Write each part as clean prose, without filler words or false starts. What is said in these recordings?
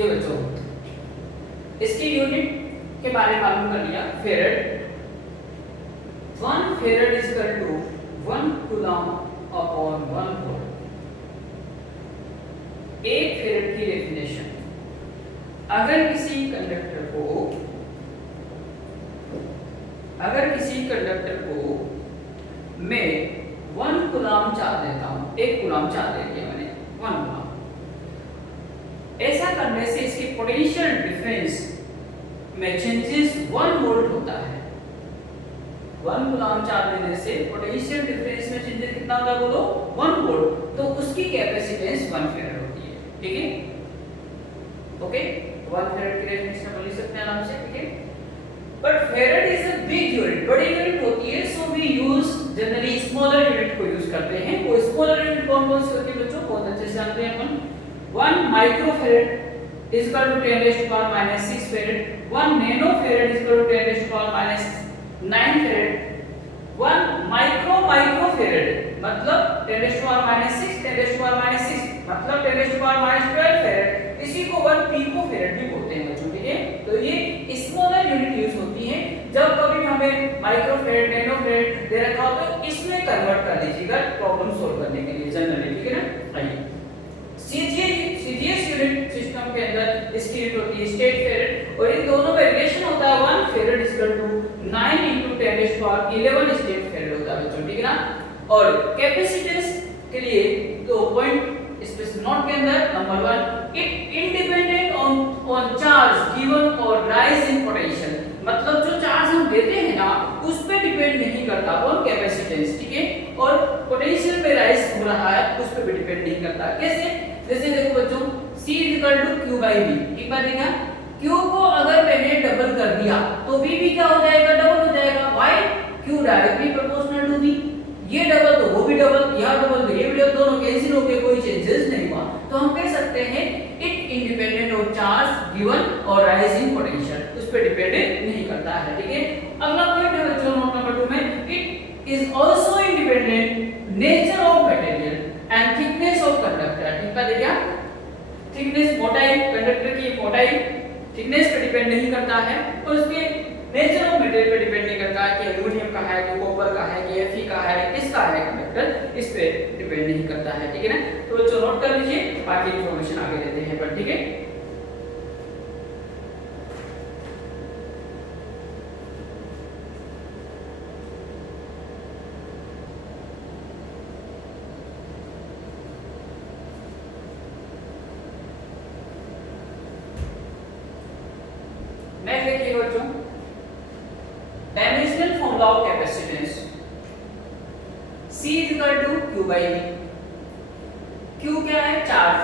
ये बच्चों इसकी यूनिट के बारे में मालूम कर लिया, farad. 1 farad is equal to 1 coulomb upon 1 volt. एक फेरेड की डेफिनेशन, अगर किसी कंडक्टर को मैं 1 कूलम चार्ज देता हूं, 1 कूलम चार्ज दे दिया मैंने 1 कूलम, ऐसा करने से इसकी पोटेंशियल डिफरेंस में चेंजेस 1 वोल्ट होता है। 1 कूलम चार्ज देने से पोटेंशियल डिफरेंस में चेंजेस कितना होता है बोलो 1 वोल्ट, तो उसकी कैपेसिटेंस 1 फेरेड होती है। ठीक है, ओके, 1 फेरेड की डेफिनेशन हम लिख सकते हैं आराम से। ठीक है, but farad is a big unit, बड़ी यूनिट होती है, so we use generally smaller unit को यूज करते हैं। वो स्मॉलर यूनिट कौन-कौन सी होती है बच्चों, बहुत अच्छे से जानते हैं अपन। 1 microfarad is equal to 10 raised to power minus 6 farad, 1 nanofarad is equal to 10 raised to power minus 9 farad, 1 microfarad मतलब 10 raised to power minus 6, 10 raised to power minus 6 मतलब 10 raised to power minus 12 farad, इसी को 1 picofarad भी बोलते हैं बच्चों। ठीक है, तो ये स्मॉलर यूनिट यूज होती है जब कभी हमें माइक्रोफेरेड नैनोफेरेड दे रखा हो तो इसमें कन्वर्ट कर लीजिएगा प्रॉब्लम सॉल्व करने के लिए जनरली। ठीक है ना, आइए सीजीएस यूनिट सिस्टम के अंदर इसकी यूनिट होती है स्टेट फेरेड, और इन दोनों में रिलेशन होता है 1 farad is equal to 9 × 10 raised to power 11 statfarad होता है बच्चों। ठीक है ना, और कैपेसिटेंस के लिए तो पॉइंट स्पेस नोट के अंदर number 1 it independent on charge given और राइज इन पोटेंशियल, मतलब जो चार्ज हम देते हैं ना उस पे डिपेंड नहीं करता ऑन कैपेसिटेंस। ठीक है, और पोटेंशियल पे राइज हो रहा है उस पे भी डिपेंड नहीं करता। कैसे, जैसे देखो बच्चों C equal to Q by V, एक बार देखा Q को अगर मैंने डबल कर दिया तो V भी क्या हो जाएगा, डबल हो जाएगा। Why? Q directly proportional to V, ये डबल तो वो भी डबल, यह डबल तो ये भी डबल, दोनों कैंसिल हो गए, कोई चेंजेस नहीं हुआ, तो हम कह सकते हैं it independent of charge given और राइज इन पोटेंशियल, उस पे डिपेंडेंट नहीं करता है। ठीक है, अगला पॉइंट है बच्चों नोट नंबर 2 में, it is also independent nature of material and thickness of conductor. ठीक है, देखिए थिकनेस, मोटाई, कंडक्टर की मोटाई थिकनेस पे डिपेंड नहीं करता है, और उसके नेचर ऑफ मटेरियल पे डिपेंड नहीं करता है कि एल्युमिनियम का है, कि कॉपर का है, कि Fe का है, किसका है कंडक्टर, इस पे डिपेंड नहीं करता है। ठीक है ना, तो बच्चों नोट कर लीजिए, बाकी इंफॉर्मेशन आगे देते हैं पर। ठीक है, नेक्स्ट देखिए बच्चों dimensional formula of capacitance, C is equal to Q by V। Q क्या है, चार्ज,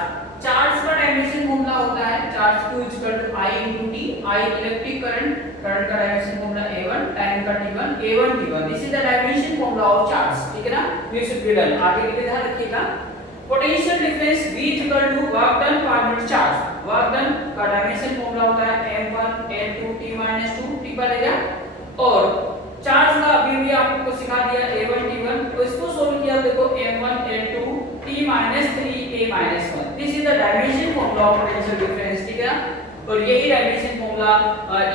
चार्ज का डायमेंशन फॉर्मूला होता है charge Q is equal to I × T, I electric current, current का डायमेंशन फॉर्मूला A1, टाइम का T1, A1 T1, this is the dimension formula of charge. ठीक है ना, ये शुड बी डन। आगे के लिए ध्यान रखिएगा, potential difference V is equal to work done per unit charge, work done का डायमेंशन फॉर्मूला होता है m1 n2 t-2, ठीक बनेगा, और चार्ज का अभी भी आपको सिखा दिया a1 t1, तो इसको सोल्व किया देखो m1 n2 t-3 a-1, this is the dimension formula of potential difference. ठीक है, और यही डायमेंशन फॉर्मूला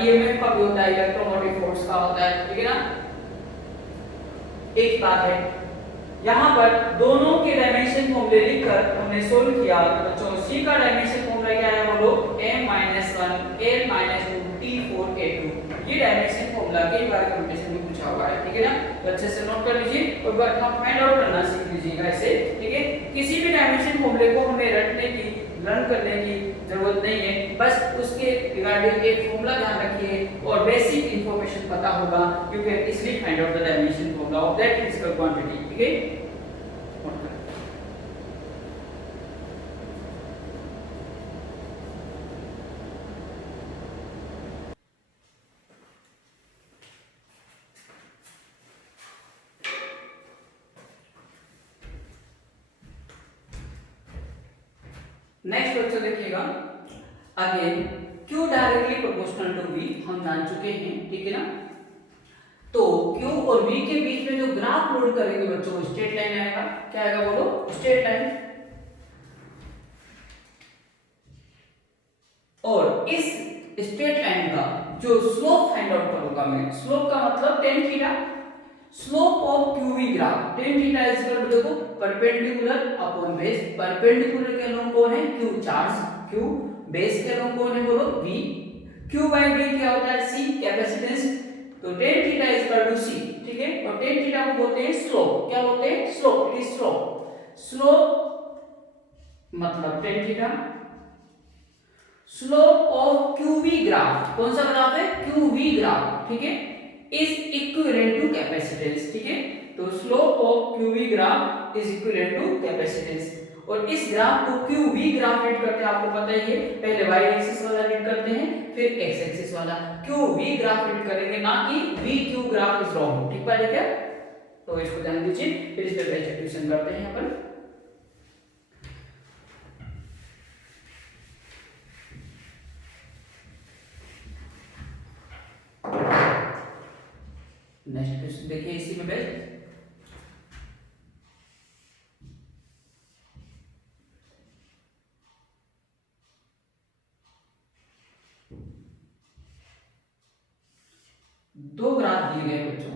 ईएमएफ का भी होता है, इलेक्ट्रोमोटिव फोर्स का होता है। ठीक है ना, एक बात है यहाँ पर दोनों के डायमेंशन फॉर्मूले लिखकर हमने सोल्व किया, तो बच्चों C का डायमेंशन फॉर्मूला क्या है बोलो, m-1 l-2 t4 a2, ये डायमेंशन फॉर्मूला कई बार कंपटीशन में पूछा हुआ है। ठीक है ना, तो अच्छे से नोट कर लीजिए और बात हम फाइंड आउट करना सीख लीजिएगा ऐसे। ठीक है, किसी भी डायमेंशन फॉर्मूले को हमें रटने की, लर्न करने की जरूरत नहीं है, बस उसके रिगार्डिंग एक फॉर्मूला ध्यान रखिए और बेसिक इंफॉर्मेशन पता होगा, you can easily find out the dimension formula of that physical quantity. ठीक है, नेक्स्ट बच्चों देखिएगा, again Q directly proportional to V हम जान चुके हैं। ठीक है ना, तो Q और V के बीच में जो ग्राफ प्लॉट करेंगे बच्चों, स्ट्रेट लाइन आएगा, क्या आएगा बोलो, स्ट्रेट लाइन। और इस स्ट्रेट लाइन का जो स्लोप फाइंड आउट करूंगा मैं, स्लोप का मतलब tan theta, slope of QV graph tan theta is equal to, देखो परपेंडिकुलर अपॉन बेस, परपेंडिकुलर के अलोंग कौन है, क्यू चार्ज क्यू, बेस के अलोंग कौन है बोलो वी, क्यू बाई वी क्या होता है सी कैपेसिटेंस, तो tan theta is equal to C, ठीक है। और टेन थीटा को बोलते हैं स्लोप, क्या बोलते हैं slope, it is slope, slope मतलब tan theta, slope of QV graph, कौन सा ग्राफ है क्यूवी ग्राफ, ठीक है, इज इक्विवेलेंट टू कैपेसिटेंस, ठीक है। तो slope of QV graph is equivalent to capacitance, और इस ग्राफ को क्यूवी ग्राफ रीड करते हैं, आपको पता ही है, पहले वाई एक्सिस वाला रीड करते हैं फिर एक्स एक्सिस वाला, क्यूवी ग्राफ रीड करेंगे ना कि we Q graph is wrong, ठीक है क्या, तो इसको ध्यान दीजिए, फिर इस पे सब्स्टिट्यूशन करते हैं अपन। नेक्स्ट क्वेश्चन देखिए इसी में बेस्ट, दो ग्राफ दिए गए बच्चों,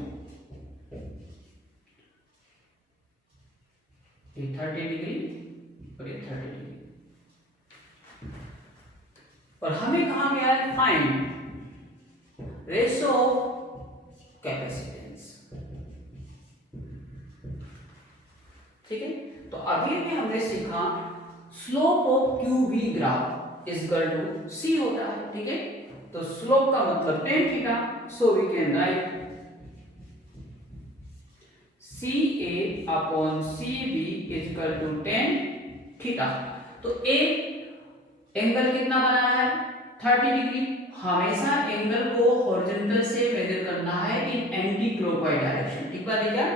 ये 30 डिग्री और ये 30 डिग्री, और हमें कहा गया है फाइंड रेशियो ऑफ कैपेसिटेंस, ठीक है। तो अभी में हमने सीखा slope of Q V graph is equal to C होता है, ठीक है। तो स्लोप का मतलब tan theta, so we can write C A upon C B is equal to tan theta. तो ए एंगल कितना बनाना है 30 डिग्री, हमेशा एंगल को हॉरिजॉन्टल से मेजर करना है इन एंटी क्लॉकवाइज डायरेक्शन, ठीक बात है क्या।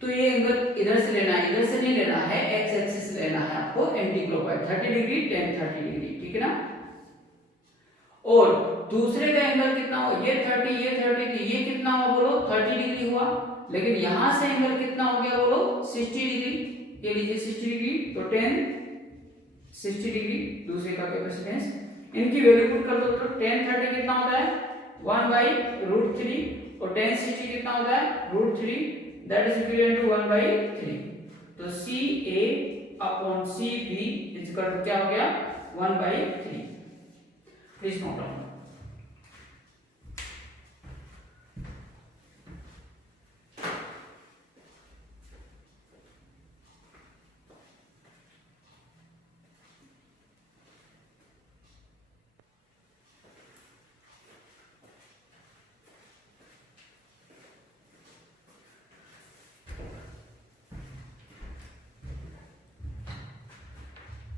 तो ये एंगल इधर से लेना है, इधर से नहीं लेना है, एक्स एक्सिस लेना है आपको anti clockwise 30 degree ten 30 degree, ठीक है ना। और दूसरे का एंगल कितना हुआ, ये 30 ये 30 थी, ये कितना हुआ बोलो 30 डिग्री हुआ, लेकिन यहां से एंगल कितना हो गया बोलो 60 डिग्री, ये लीजिए 60 डिग्री, तो 10 60 डिग्री दूसरे का कैपेसिटेंस, इनकी वैल्यू पुट कर दो, तो 10 30 कितना होता है 1/√3 और 10 60 कितना होता है √3, दैट इज इक्वल टू 1/3। तो C A upon C B is equal to क्या हो गया 1/3, प्लीज नोट डाउन।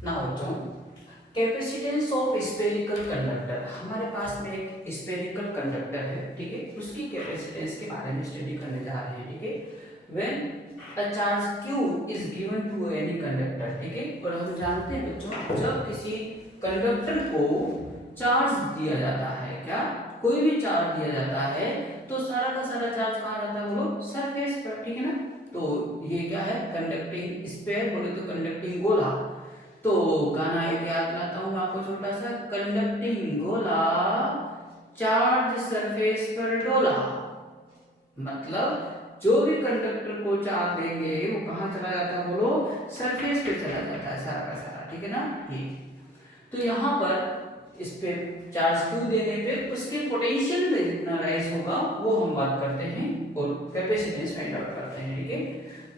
नाउ बच्चों कैपेसिटेंस ऑफ स्फेरिकल कंडक्टर, हमारे पास में एक स्फेरिकल कंडक्टर है, ठीक है, उसकी कैपेसिटेंस के बारे में स्टडी करने जा रहे हैं, ठीक है। When a charge q is given to any conductor, ठीक है, और हम जानते हैं बच्चों जब किसी कंडक्टर को चार्ज दिया जाता है, क्या कोई भी चार्ज दिया जाता है तो सारा का सारा चार्ज कहाँ रहता है बोलो सरफेस पर, ठीक है ना। तो ये क्या है कंडक्टिंग स्फीयर, बोले तो कंडक्टिंग गोला, तो गाना एक याद दिलाता हूं आपको छोटा सा, कंडक्टिंग गोला चार्ज सरफेस पर डोला, मतलब जो भी कंडक्टर को चार्ज देंगे वो कहां चला जाता है बोलो सरफेस पे चला जाता है सारा का सारा, ठीक है ना। ये तो यहाँ पर इस पे चार्ज क्यू देने पे उसके पोटेंशियल में जितना राइज होगा वो हम बात करते हैं और कैपेसिटेंस फाइंड आउट करते हैं, ठीक है।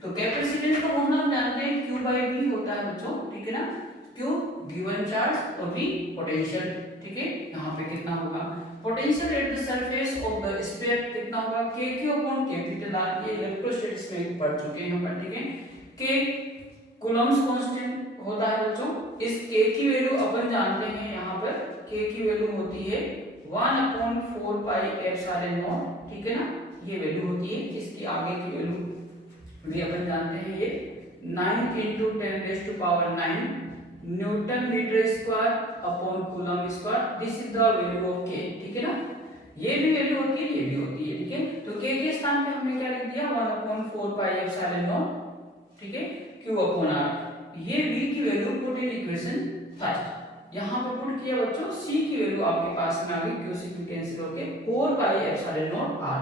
तो कैपेसिटेंस का फॉर्मूला हम जानते हैं Q by V होता है बच्चों, ठीक है ना। Q गिवन चार्ज और V पोटेंशियल, ठीक है। यहाँ पे कितना होगा potential at the surface of the sphere कितना होगा KQ अपॉन कैपिटल R, ये इलेक्ट्रोस्टैटिक्स में पढ़ चुके हैं हम, ठीक है। K कूलम्ब्स कांस्टेंट होता है बच्चों, इस K की वैल्यू अपन जानते हैं, यहाँ पर K की वैल्यू होती है 1/4 पाई एप्सिलॉन नॉट, ठीक है ना, ये वैल्यू होती है। इसकी आगे की वैल्यू भी अपन जानते हैं, ये 9 × 10⁹ newton metre square upon coulomb square, this is the value of K, ठीक है ना। ये भी वैल्यू होती है, ये भी होती है, ठीक है। तो K के स्थान पे हमने क्या लिख दिया 1/4 पाई एप्सिलॉन नॉट, ठीक है, Q अपॉन R। ये V की value put in equation first, यहाँ पे पुट किया बच्चों, c की वैल्यू आपके पास में आ गई, q से q कैंसिल होके 4 पाई एप्सिलॉन नॉट r।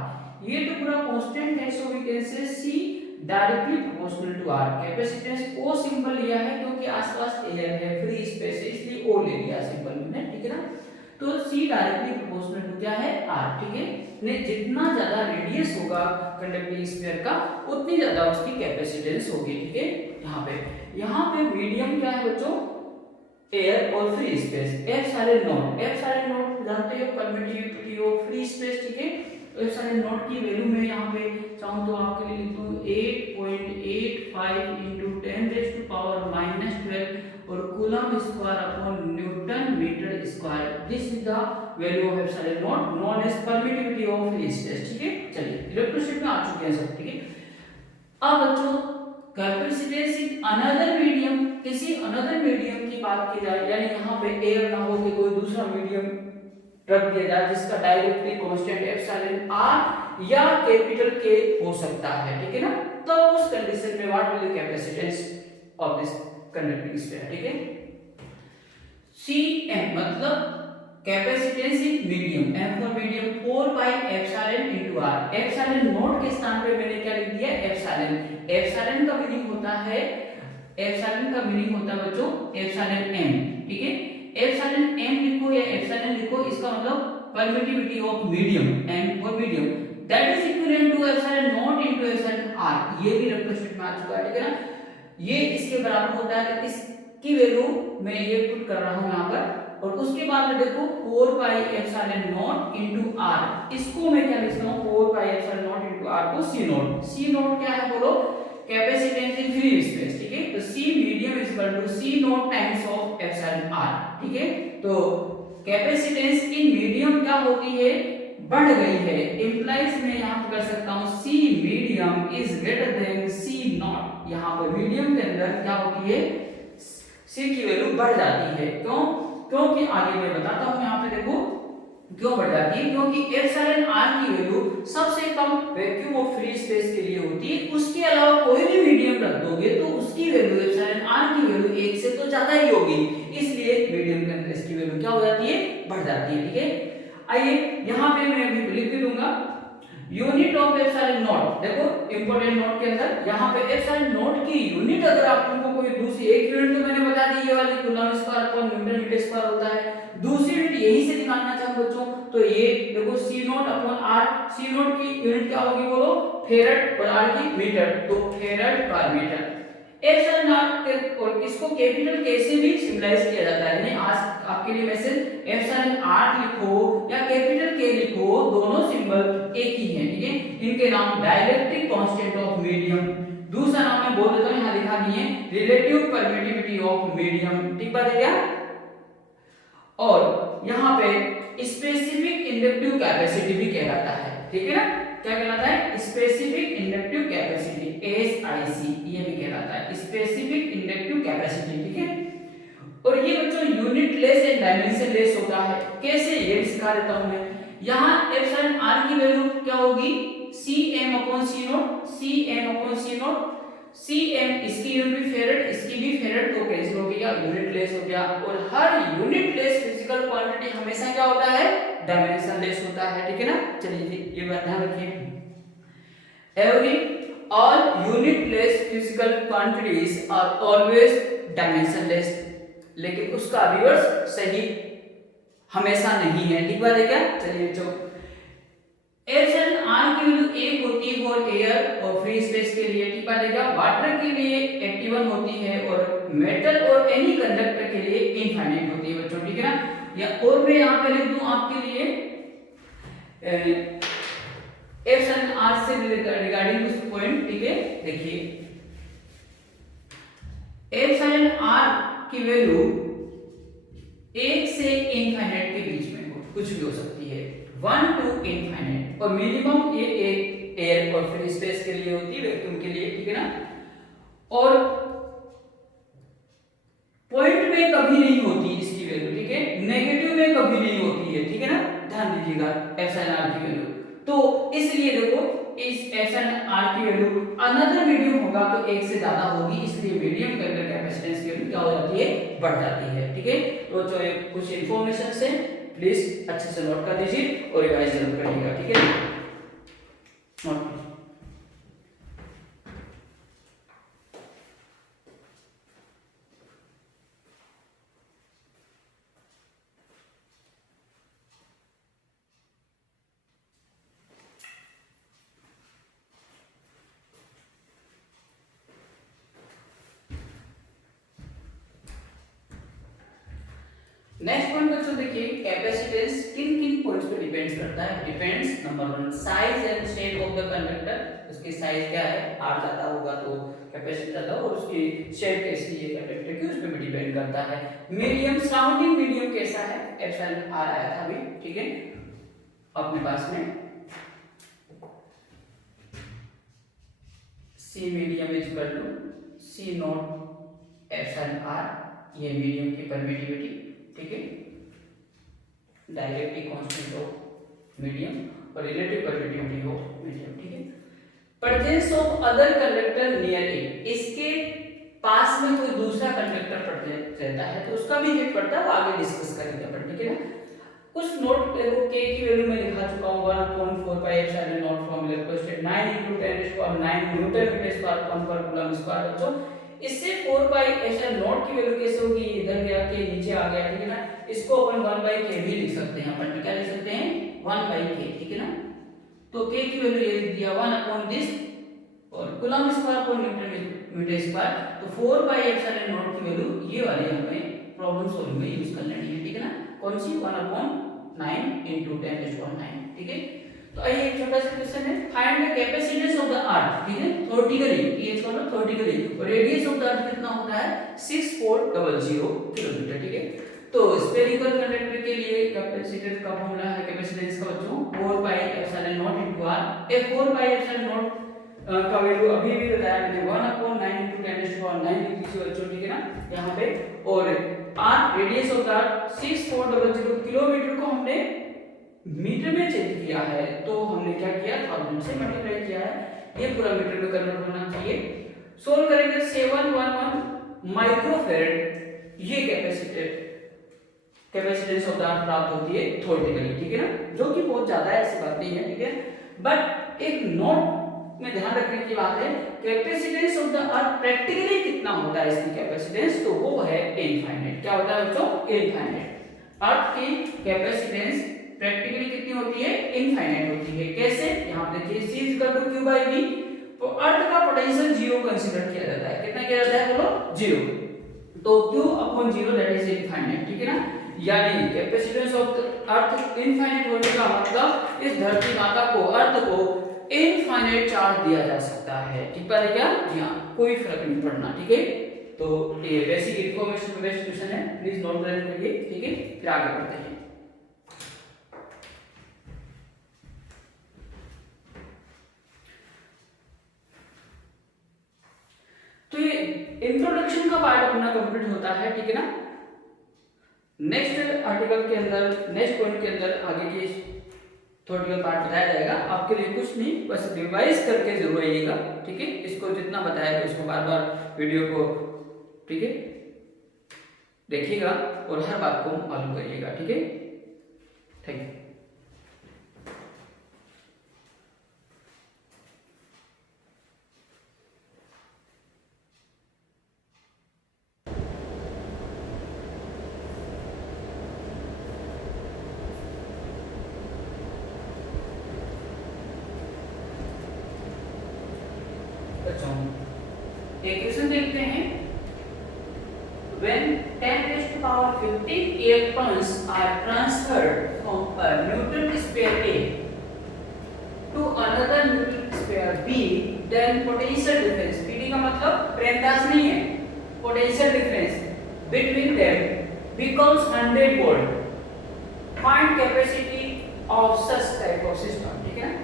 ये तो पूरा कांस्टेंट है, so we can say c directly proportional to r। Capacitance o symbol लिया है क्योंकि आसपास एयर है, फ्री स्पेस है, इसलिए o ले लिया सिंबल मैंने, ठीक है ना। तो c डायरेक्टली प्रोपोर्शनल टू क्या है, r, ठीक है। ने जितना ज्यादा रेडियस होगा कंडक्टिंग स्फीयर का उतनी ज्यादा उसकी कैपेसिटेंस होगी, ठीक है। यहाँ पे मीडियम क्या है बच्चों, एयर और फ्री स्पेस। एप्सिलॉन नॉट जानते हो परमिटिविटी ऑफ फ्री स्पेस, ठीक है। एप्सिलॉन नॉट की वैल्यू मैं यहाँ पे चाहूँ तो आपके लिए लिख दूँ 8.85 into 10⁻⁻12 और coulomb square upon newton metre square. This is the value of epsilon naught known as permittivity of free space, ठीक है। चलिए इलेक्ट्रोस्टैटिक में आ चुके हैं सब, ठीक है। अब बच्चों कैपेसिटेंस इन अनदर मीडियम, किसी अनदर मीडियम की बात की जाए, यानी यहाँ पे एयर ना हो कि कोई दूसरा मीडियम रख दिया जाए जिसका डायरेक्टली कांस्टेंट एप्सिलॉन r या कैपिटल K हो सकता है, ठीक है ना। तो उस कंडीशन में what will the capacitance of this conducting sphere, ठीक है। Cm मतलब capacitance in medium, m for medium 4 pi epsilon into r। Epsilon not के स्थान पे मैंने क्या लिख दिया, एप्सिलॉन। एप्सिलॉन का मीनिंग होता है, एप्सिलॉन का मीनिंग होता है बच्चों एप्सिलॉन m, ठीक है। एप्सिलॉन m लिखो या एप्सिलॉन लिखो, इसका मतलब permittivity of medium, m for medium, that is equivalent to epsilon naught into epsilon r। ये भी रिप्रेजेंट में आ चुका है, ठीक है ना। ये इसके बराबर होता है, तो इसकी वैल्यू मैं ये पुट कर रहा हूं यहां पर। और उसके बाद में देखो 4 pi epsilon naught into r, इसको मैं क्या लिखता हूं 4 pi epsilon naught into r को c नॉट। c नॉट क्या है बोलो, कैपेसिटेंस इन फ्री स्पेस, ठीक है। तो c medium is equal to c naught times of epsilon r, ठीक है। तो कैपेसिटेंस इन मीडियम क्या होती है, बढ़ गई है, इंप्लाइज मैं यहां पे कर सकता हूं c medium is greater than c not. यहां पर मीडियम के अंदर क्या होती है, c की वैल्यू बढ़ जाती है, क्यों, क्योंकि आगे मैं बताता हूं। यहाँ पे देखो क्यों बढ़ जाती है, क्योंकि एप्सिलॉन r की वैल्यू सबसे कम वैक्यूम ऑफ फ्री स्पेस के लिए होती है। उसके अलावा कोई भी मीडियम रख दोगे तो उसकी वैल्यू एप्सिलॉन r की वैल्यू 1 से तो ज्यादा ही होगी, इसलिए मीडियम के अंदर इसकी वैल्यू क्या हो जाती है, बढ़ जाती है, ठीक है। आइए यहाँ पे मैं अभी लिख भी दूंगा यूनिट ऑफ एप्सिलॉन नॉट। देखो इंपॉर्टेंट नोट के अंदर यहाँ पे एप्सिलॉन नॉट की यूनिट अगर आप तुमको कोई दूसरी एक यूनिट तो मैंने बता दी ये वाली coulomb square upon newton metre square होता है, दूसरी यूनिट यहीं से निकालना चाहूं बच्चों तो ये देखो c not upon r। c not की यूनिट क्या होगी बोलो, फेरेड, और r की मीटर, तो फेरेड पर मीटर। एप्सिलॉन नॉट और इसको कैपिटल K से भी सिंबलाइज किया जाता है, यानी आज आपके लिए मैसेज एप्सिलॉन r लिखो या कैपिटल K लिखो, दोनों सिंबल एक ही हैं, ठीक है। इनके नाम डाइलेक्ट्रिक कांस्टेंट ऑफ मीडियम, दूसरा नाम मैं बोल देता हूं यहां लिखा नहीं है, रिलेटिव परमिटिविटी ऑफ मीडियम, ठीक बात है क्या। और यहाँ पे स्पेसिफिक इंडक्टिव कैपेसिटी भी कहलाता है, ठीक है ना। क्या कहलाता है, स्पेसिफिक इंडक्टिव कैपेसिटी, SIC, ये भी कहलाता है स्पेसिफिक इंडक्टिव कैपेसिटी, ठीक है। और ये बच्चों unit less and dimension less होता है, कैसे ये भी सिखा देता हूं मैं। यहाँ एप्सिलॉन r की वैल्यू क्या होगी, Cm upon C not, Cm upon C not. Cm इसकी यूनिट भी फेरेड, इसकी भी फेरेड, तो कैंसिल हो गया, यूनिट लेस हो गया। और हर यूनिट लेस फिजिकल क्वांटिटी हमेशा क्या होता है, डायमेंशन लेस होता है, ठीक है ना। चलिए ये बात ध्यान रखिए, every all unitless physical quantities are always dimensionless, लेकिन उसका रिवर्स सही हमेशा नहीं है, ठीक बात है क्या। चलिए जो एप्सिलॉन r की वैल्यू 1 होती है फॉर एयर और फ्री स्पेस के लिए, ठीक बात है क्या। वाटर के लिए 81 होती है और मेटल और एनी कंडक्टर के लिए इनफाइनाइट होती है बच्चों, ठीक है ना। या और मैं यहां पे लिख दूं आपके लिए एप्सिलॉन r से रिगार्डिंग उस पॉइंट, ठीक है। देखिए एप्सिलॉन r की वैल्यू 1 से इनफाइनाइट के बीच में कुछ भी हो सकती है, 1 to इनफाइनाइट, और मिनिमम ये एक एयर और फ्री स्पेस के लिए होती है, वैक्यूम के लिए, ठीक है ना। और पॉइंट में कभी नहीं होती इसकी वैल्यू, ठीक है, नेगेटिव में कभी नहीं होती है, ठीक है ना, ध्यान दीजिएगा एप्सिलॉन r की वैल्यू। तो इसलिए देखो इस एस एंड आर की वैल्यू अनदर मीडियम होगा तो एक से ज्यादा होगी, इसलिए मीडियम के अंदर कैपेसिटेंस की वैल्यू क्या हो जाती है, बढ़ जाती है। ठीक है, तो जो कुछ इंफॉर्मेशन से प्लीज अच्छे से नोट कर लीजिए और रिवाइज जरूर करिएगा। ठीक है, नोट नेक्स्ट पॉइंट बच्चों देखिए, कैपेसिटेंस किन किन पॉइंट्स पे डिपेंड्स करता है। Depends number 1 size and shape of the conductor, उसकी साइज क्या है, आर ज्यादा होगा तो कैपेसिटी ज्यादा, और उसकी शेप कैसी है कंडक्टर की, उस पे भी डिपेंड करता है। मीडियम, सराउंडिंग मीडियम कैसा है, एप्सिलॉन आर आया था अभी। ठीक है, अपने पास में C medium is equal to C naught epsilon R, ये मीडियम की परमिटिविटी। ठीक है, डायरेक्टली कांस्टेंट ऑफ मीडियम और रिलेटिव परमिटिविटी ऑफ मीडियम। ठीक है, presence of other conductor near it, इसके पास में कोई दूसरा कंडक्टर रहता है तो उसका भी इफेक्ट पड़ता है, वो आगे डिस्कस करेंगे अपन। ठीक है ना, कुछ नोट देखो, k की वैल्यू मैं लिखा चुका हूं 1/4 pi epsilon naught from electrostatic 9 * 10⁻⁹ newton metre square per coulomb square. बच्चों इससे 4 पाई एप्सिलॉन नॉट की वैल्यू कैसे होगी, इधर गया के नीचे आ गया। ठीक है ना, इसको अपन 1/k भी लिख सकते हैं, अपन क्या लिख सकते हैं 1/k। ठीक है ना, तो k की वैल्यू ये लिख दिया 1 दिस और कूलम स्क्वायर पर न्यूटन मीटर स्क्वायर, तो 4 पाई एप्सिलॉन नॉट की वैल्यू ये वाली हमें प्रॉब्लम सॉल्विंग में यूज कर लेनी है। ठीक है ना, कौन सी 1/9 * 10⁹. ठीक है, तो आइए एक छोटा सा क्वेश्चन है, find the capacitance of the earth. ठीक है, थ्योरेटिकली ये इसका मतलब थ्योरेटिकली, और रेडियस ऑफ द अर्थ कितना होता है 6400 किलोमीटर। ठीक है, तो स्फेरिकल कंडक्टर के लिए कैपेसिटेंस का फॉर्मूला है, कैपेसिटेंस का बच्चों 4 pi epsilon not * r। A 4 pi epsilon not का वैल्यू अभी भी बताया मैंने 1/9 * 10⁹ लिख दीजिए बच्चों। ठीक है ना, यहाँ पे, और r radius of the earth 6400 kilometre को हमने मीटर में चेंज किया है, तो हमने क्या किया 1000 से मल्टीप्लाई किया है, ये पूरा मीटर में कन्वर्ट होना चाहिए। सोल्व करेंगे 711 माइक्रोफैरड, ये कैपेसिटेंस ऑफ द अर्थ प्राप्त होती है थ्योरेटिकली। ठीक है ना, जो कि बहुत ज्यादा है, ऐसी बात नहीं है। ठीक है, बट एक नोट में ध्यान रखने की बात है, capacitance of the earth practically कितना होता है इसकी कैपेसिटेंस, तो वो है इनफाइनाइट। क्या होता है बच्चों, इनफाइनाइट। अर्थ की कैपेसिटेंस प्रैक्टिकली कितनी होती है, इनफाइनाइट होती है। कैसे, यहां पे देखिए c = q/v, तो अर्थ का पोटेंशियल 0 कंसीडर किया जाता है। कितना किया जाता है, बोलो 0, तो q/0 दैट इज इनफाइनाइट। ठीक है ना, यानी कैपेसिटेंस ऑफ अर्थ इनफाइनाइट होने का मतलब इस धरती माता को, अर्थ को इनफाइनाइट चार्ज दिया जा सकता है। ठीक है क्या, जी हां, कोई फर्क नहीं पड़ना। ठीक है, तो ये बेसिक इंफॉर्मेशन बेस्ड क्वेश्चन है, प्लीज नोट डाउन करिए। ठीक है, फिर आगे बढ़ते हैं। तो ये इंट्रोडक्शन का पार्ट अपना कंप्लीट होता है। ठीक है ना, नेक्स्ट आर्टिकल के अंदर, नेक्स्ट पॉइंट के अंदर आगे की थ्योरेटिकल पार्ट बताया जाएगा। आपके लिए कुछ नहीं, बस रिवाइज करके जरूर आइएगा। ठीक है, इसको जितना बताया तो उसको बार बार वीडियो को, ठीक है, देखिएगा और हर बात को मालूम करिएगा। ठीक है, थैंक यू। एक क्वेश्चन देखते हैं, when 10⁻15 electrons are transferred from a Newton sphere A to another Newton sphere B, then potential difference, PD का मतलब प्रेरणादास नहीं है, potential difference between them becomes 100 volt. Find capacity of such type of system. ठीक है ना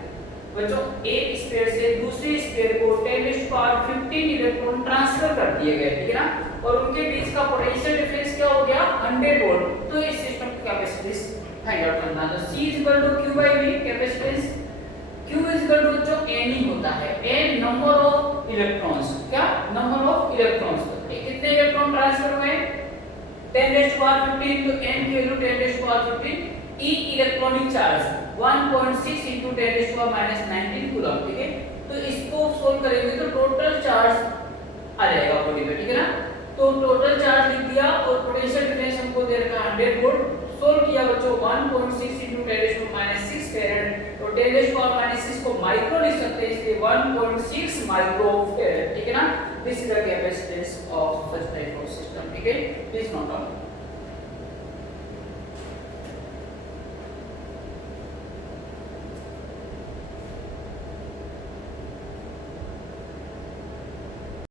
बच्चों, एक sphere से दूसरे स्फीयर को 10⁻15 इलेक्ट्रॉन ट्रांसफर कर दिए गए। ठीक है ना, और उनके बीच का पोटेंशियल डिफरेंस क्या हो गया 100 वोल्ट। तो इस सिस्टम की कैपेसिटी फाइंड आउट करना है। तो C = Q/V कैपेसिटेंस, Q = जो ट्रांसफर हुए 10 raised to power 15 into n की value 10 raised to power 15 e electronic charge 1.6 into 10 raised to power minus 19 coulomb, ठीक है। तो इसको सोल्व करेंगे तो टोटल चार्ज आ जाएगा बॉडी पे, ठीक है ना। तो टोटल चार्ज लिख दिया और पोटेंशियल डिफरेंस हमको दे रखा 100 वोल्ट। सोल्व किया बच्चों 1.6 into 10 raised to minus 6 farad, तो 10 raised to minus 6 को माइक्रो लिख सकते हैं, इसलिए 1.6 माइक्रो फैराड, ठीक है ना। This is the capacitance of such type of system, ठीक है। Please note down.